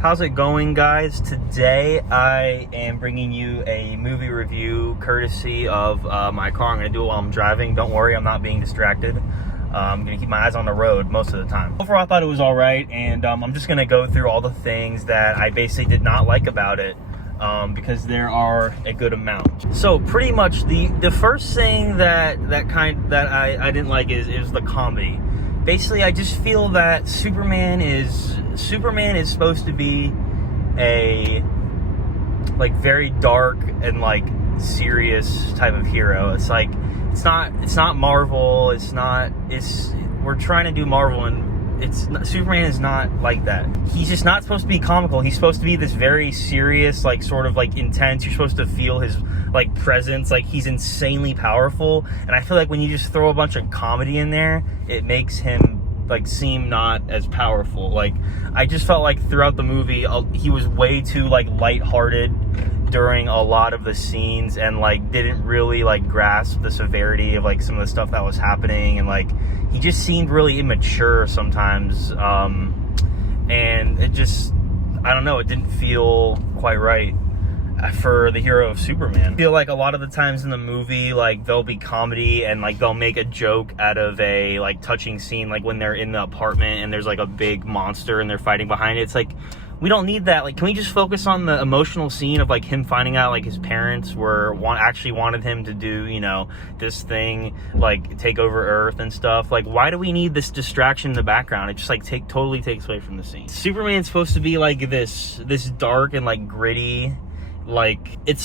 How's it going, guys? Today I am bringing you a movie review courtesy of my car. I'm going to do it while I'm driving. Don't worry, I'm not being distracted. I'm going to keep my eyes on the road most of the time. Overall, I thought it was alright, and I'm just going to go through all the things that I basically did not like about it, because there are a good amount. So pretty much the first thing that I didn't like is the comedy. Basically, I just feel that Superman is supposed to be a very dark and serious type of hero. It's it's not Marvel. We're trying to do Marvel, and Superman is not like that. He's just not supposed to be comical. He's supposed to be this very serious, intense. You're supposed to feel his presence. He's insanely powerful, and I feel like when you just throw a bunch of comedy in there, it makes him seem not as powerful. I just felt like throughout the movie he was way too lighthearted during a lot of the scenes, and didn't really grasp the severity of some of the stuff that was happening, and he just seemed really immature sometimes, and it just, I don't know, it didn't feel quite right for the hero of Superman. I feel like a lot of the times in the movie, there'll be comedy, and they'll make a joke out of a touching scene, when they're in the apartment and there's a big monster and they're fighting behind it. It's we don't need that. Can we just focus on the emotional scene of him finding out his parents actually wanted him to do, this thing, take over Earth and stuff. Why do we need this distraction in the background? It just totally takes away from the scene. Superman's supposed to be this dark and gritty. It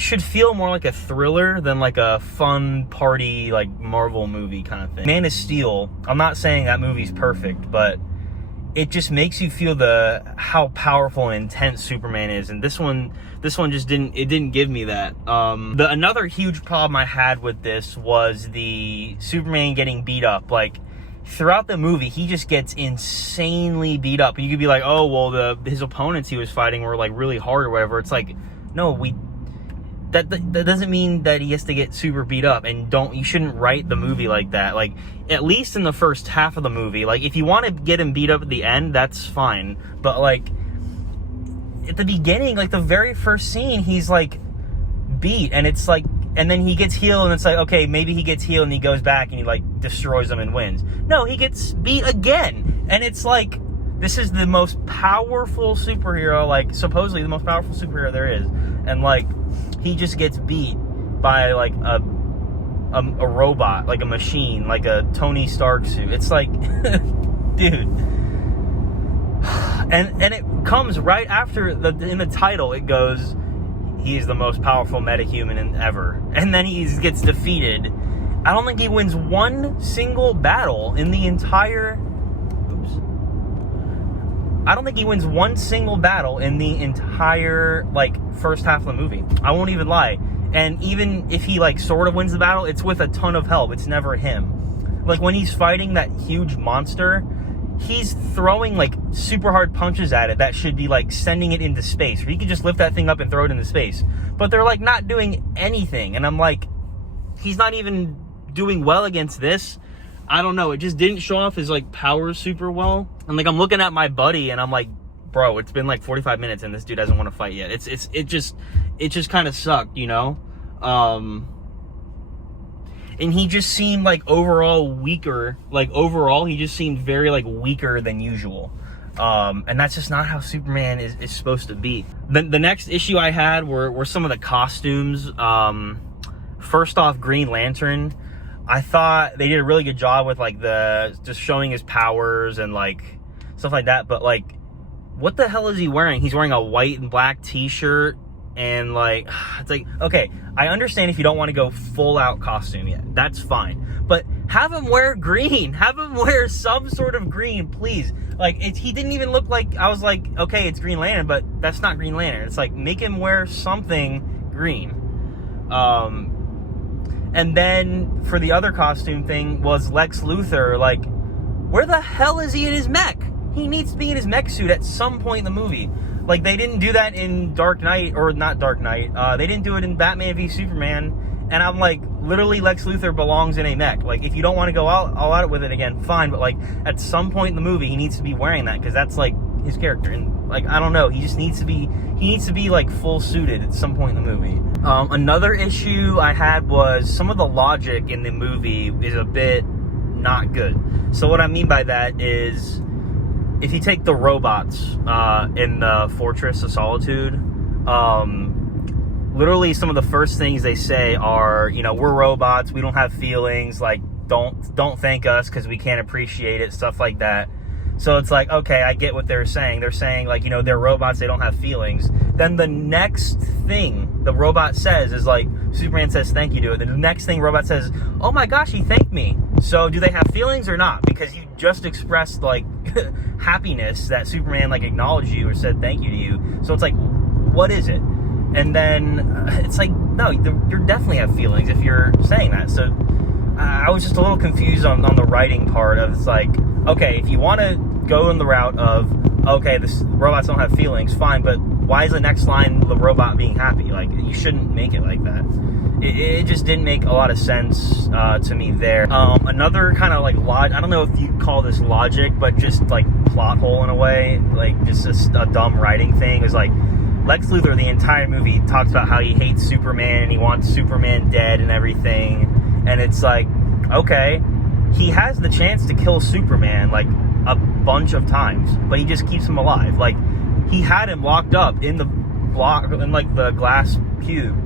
should feel more like a thriller than a fun party Marvel movie kind of thing. Man of Steel, I'm not saying that movie's perfect, but it just makes you feel how powerful and intense Superman is, and this one just didn't give me that. Another huge problem I had with this was the Superman getting beat up. Throughout the movie, he just gets insanely beat up. You could be oh, well, his opponents he was fighting were really hard or whatever. It's no, that doesn't mean that he has to get super beat up, and you shouldn't write the movie like that. At least in the first half of the movie, if you want to get him beat up at the end, that's fine. But at the beginning, the very first scene, he's beat, and it's and then he gets healed, and it's okay, maybe he gets healed and he goes back and he destroys them and wins. No, he gets beat again, and it's this is the most powerful superhero, supposedly the most powerful superhero there is, and he just gets beat by a robot, a machine, a Tony Stark suit. It's dude. And it comes right after in the title, it goes, he's the most powerful metahuman ever, and then he gets defeated. I don't think he wins one single battle in the entire first half of the movie. I won't even lie. And even if he sort of wins the battle, it's with a ton of help. It's never him. When he's fighting that huge monster, he's throwing super hard punches at it that should be sending it into space. Or he could just lift that thing up and throw it into space. But they're not doing anything. And I'm he's not even doing well against this. I don't know. It just didn't show off his powers super well. And I'm looking at my buddy, and I'm bro, it's been 45 minutes and this dude doesn't want to fight yet. It just kind of sucked, and he just seemed overall weaker. Overall, he just seemed very weaker than usual. And that's just not how Superman is supposed to be. The next issue I had were some of the costumes. First off, Green Lantern. I thought they did a really good job with just showing his powers and stuff like that. But what the hell is he wearing? He's wearing a white and black t-shirt, and it's okay, I understand if you don't want to go full out costume yet. That's fine. But have him wear green. Have him wear some sort of green, please. He didn't even look I was okay, it's Green Lantern, but that's not Green Lantern. It's make him wear something green. And then for the other costume thing was Lex Luthor. Where the hell is he in his mech? He needs to be in his mech suit at some point in the movie. They didn't do that in Dark Knight, or not Dark Knight. They didn't do it in Batman v Superman. And I'm literally Lex Luthor belongs in a mech. If you don't want to go all out with it again, fine. But at some point in the movie, he needs to be wearing that, because that's his character. And like, I don't know, he needs to be like full suited at some point in the movie. Another issue I had was some of the logic in the movie is a bit not good. So what I mean by that is, if you take the robots in the Fortress of Solitude, literally some of the first things they say are, you know, we're robots, we don't have feelings, like, don't thank us because we can't appreciate it, stuff like that. So it's like, okay, I get what they're saying. They're saying, like, you know, they're robots, they don't have feelings. Then the next thing the robot says is like, Superman says thank you to it. The next thing robot says, oh my gosh, he thanked me. So do they have feelings or not? Because you just expressed, like, happiness that Superman, like, acknowledged you or said thank you to you. So it's like, what is it? And then it's like, no, you definitely have feelings if you're saying that. So I was just a little confused on the writing part of, it's like, okay, if you want to go in the route of, okay, this robots don't have feelings, fine, but why is the next line the robot being happy? Like, you shouldn't make it like that. It just didn't make a lot of sense to me there. Another kind of like I don't know if you call this logic, but just like plot hole in a way, like just a dumb writing thing, is like, Lex Luthor the entire movie talks about how he hates Superman and he wants Superman dead and everything. And it's like, okay, he has the chance to kill Superman like a bunch of times, but he just keeps him alive. Like, he had him locked up in the glass cube,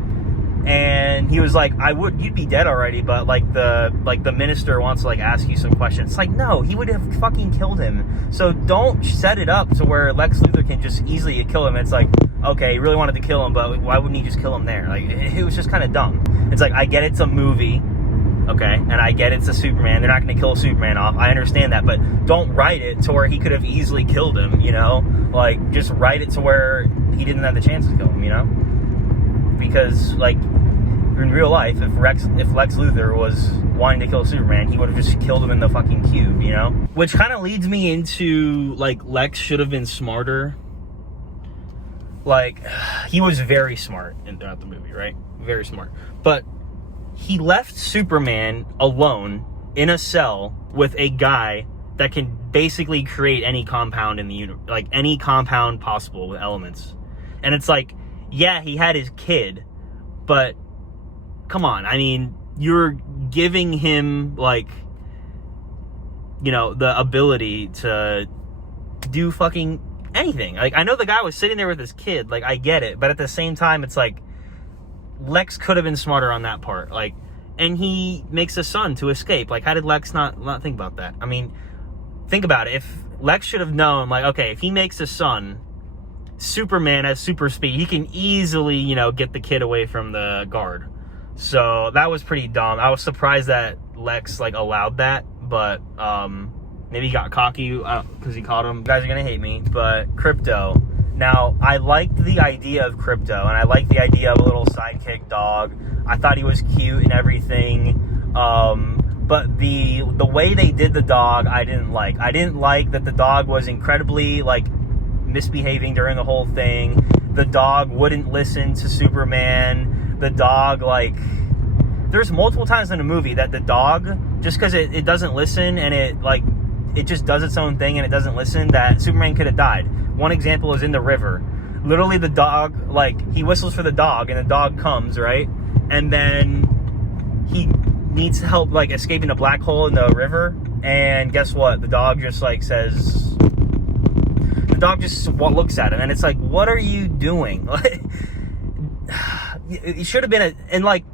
and he was like, you'd be dead already, but like the minister wants to like ask you some questions. It's like, no, he would have fucking killed him. So don't set it up to where Lex Luthor can just easily kill him. It's like, okay, he really wanted to kill him, but why wouldn't he just kill him there? Like, it was just kind of dumb. It's like, I get it's a movie, okay, and I get it's a Superman. They're not going to kill Superman off. I understand that, but don't write it to where he could have easily killed him, you know? Like, just write it to where he didn't have the chance to kill him, you know? Because, like, in real life, if Lex Luthor was wanting to kill Superman, he would have just killed him in the fucking cube, you know? Which kind of leads me into, like, Lex should have been smarter. Like, he was very smart throughout the movie, right? Very smart. But he left Superman alone in a cell with a guy that can basically create any compound in the universe, like any compound possible with elements. And it's like, yeah, he had his kid, but come on, I mean, you're giving him, like, you know, the ability to do fucking anything. Like, I know the guy was sitting there with his kid, like, I get it, but at the same time, it's like, Lex could have been smarter on that part. Like, and he makes a son to escape. Like, how did Lex not think about that? I mean, think about it. If Lex should have known, like, okay, if he makes a son, Superman has super speed. He can easily, you know, get the kid away from the guard. So that was pretty dumb. I was surprised that Lex, like, allowed that, but maybe he got cocky because he caught him. You guys are gonna hate me, but Krypto. Now, I liked the idea of Krypto, and I liked the idea of a little sidekick dog. I thought he was cute and everything, but the way they did the dog, I didn't like. I didn't like that the dog was incredibly, like, misbehaving during the whole thing. The dog wouldn't listen to Superman. The dog, like, there's multiple times in the movie that the dog, just because it doesn't listen and it just does its own thing and it doesn't listen, that Superman could have died. One example is in the river. Literally, the dog, like, he whistles for the dog and the dog comes, right? And then he needs help, like, escaping a black hole in the river. And guess what? The dog just, like, says... The dog just looks at him and it's like, what are you doing? It should have been and, like,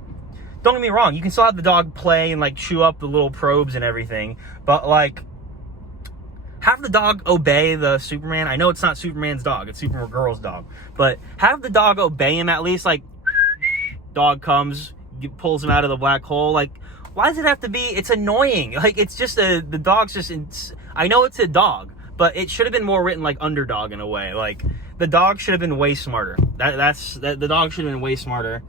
don't get me wrong, you can still have the dog play and, like, chew up the little probes and everything, but, like, have the dog obey the Superman. I know it's not Superman's dog, it's Supergirl's dog, but have the dog obey him at least. Like, dog comes, pulls him out of the black hole. Like, why does it have to be? It's annoying. Like, it's just the dog's just. I know it's a dog, but it should have been more written like underdog in a way. Like, the dog should have been way smarter. The dog should have been way smarter.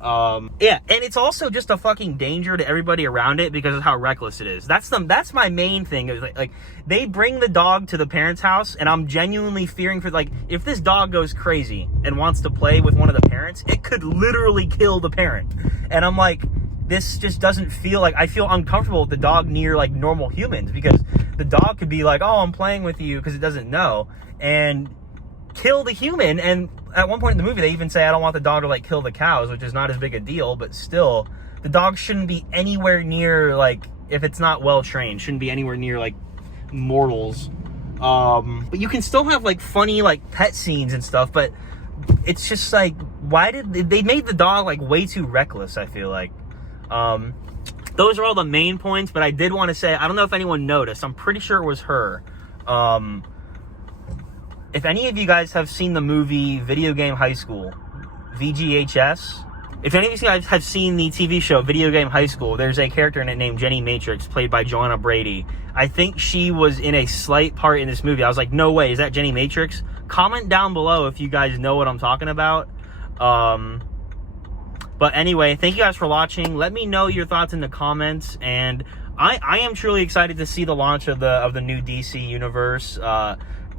Yeah, and it's also just a fucking danger to everybody around it because of how reckless it is. That's my main thing. Is like, they bring the dog to the parents' house, and I'm genuinely fearing for, like, if this dog goes crazy and wants to play with one of the parents, it could literally kill the parent. And I'm like, this just doesn't feel like, I feel uncomfortable with the dog near like normal humans, because the dog could be like, oh, I'm playing with you, because it doesn't know, and kill the human. And at one point in the movie, they even say, I don't want the dog to like kill the cows, which is not as big a deal, but still, the dog shouldn't be anywhere near, like, if it's not well trained, shouldn't be anywhere near like mortals. But you can still have like funny like pet scenes and stuff, but it's just like, why did they made the dog like way too reckless, I feel like. Those are all the main points, but I did want to say, I don't know if anyone noticed, I'm pretty sure it was her. If any of you guys have seen the movie Video Game High School, VGHS, if any of you guys have seen the TV show Video Game High School, there's a character in it named Jenny Matrix, played by Joanna Brady. I think she was in a slight part in this movie. I was like, no way, is that Jenny Matrix? Comment down below if you guys know what I'm talking about. But anyway, thank you guys for watching. Let me know your thoughts in the comments, and I am truly excited to see the launch of the new DC universe.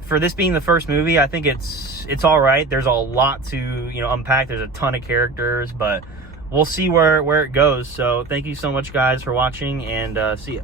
For this being the first movie, I think it's all right. There's a lot to, you know, unpack. There's a ton of characters, but we'll see where it goes. So thank you so much, guys, for watching, and see ya.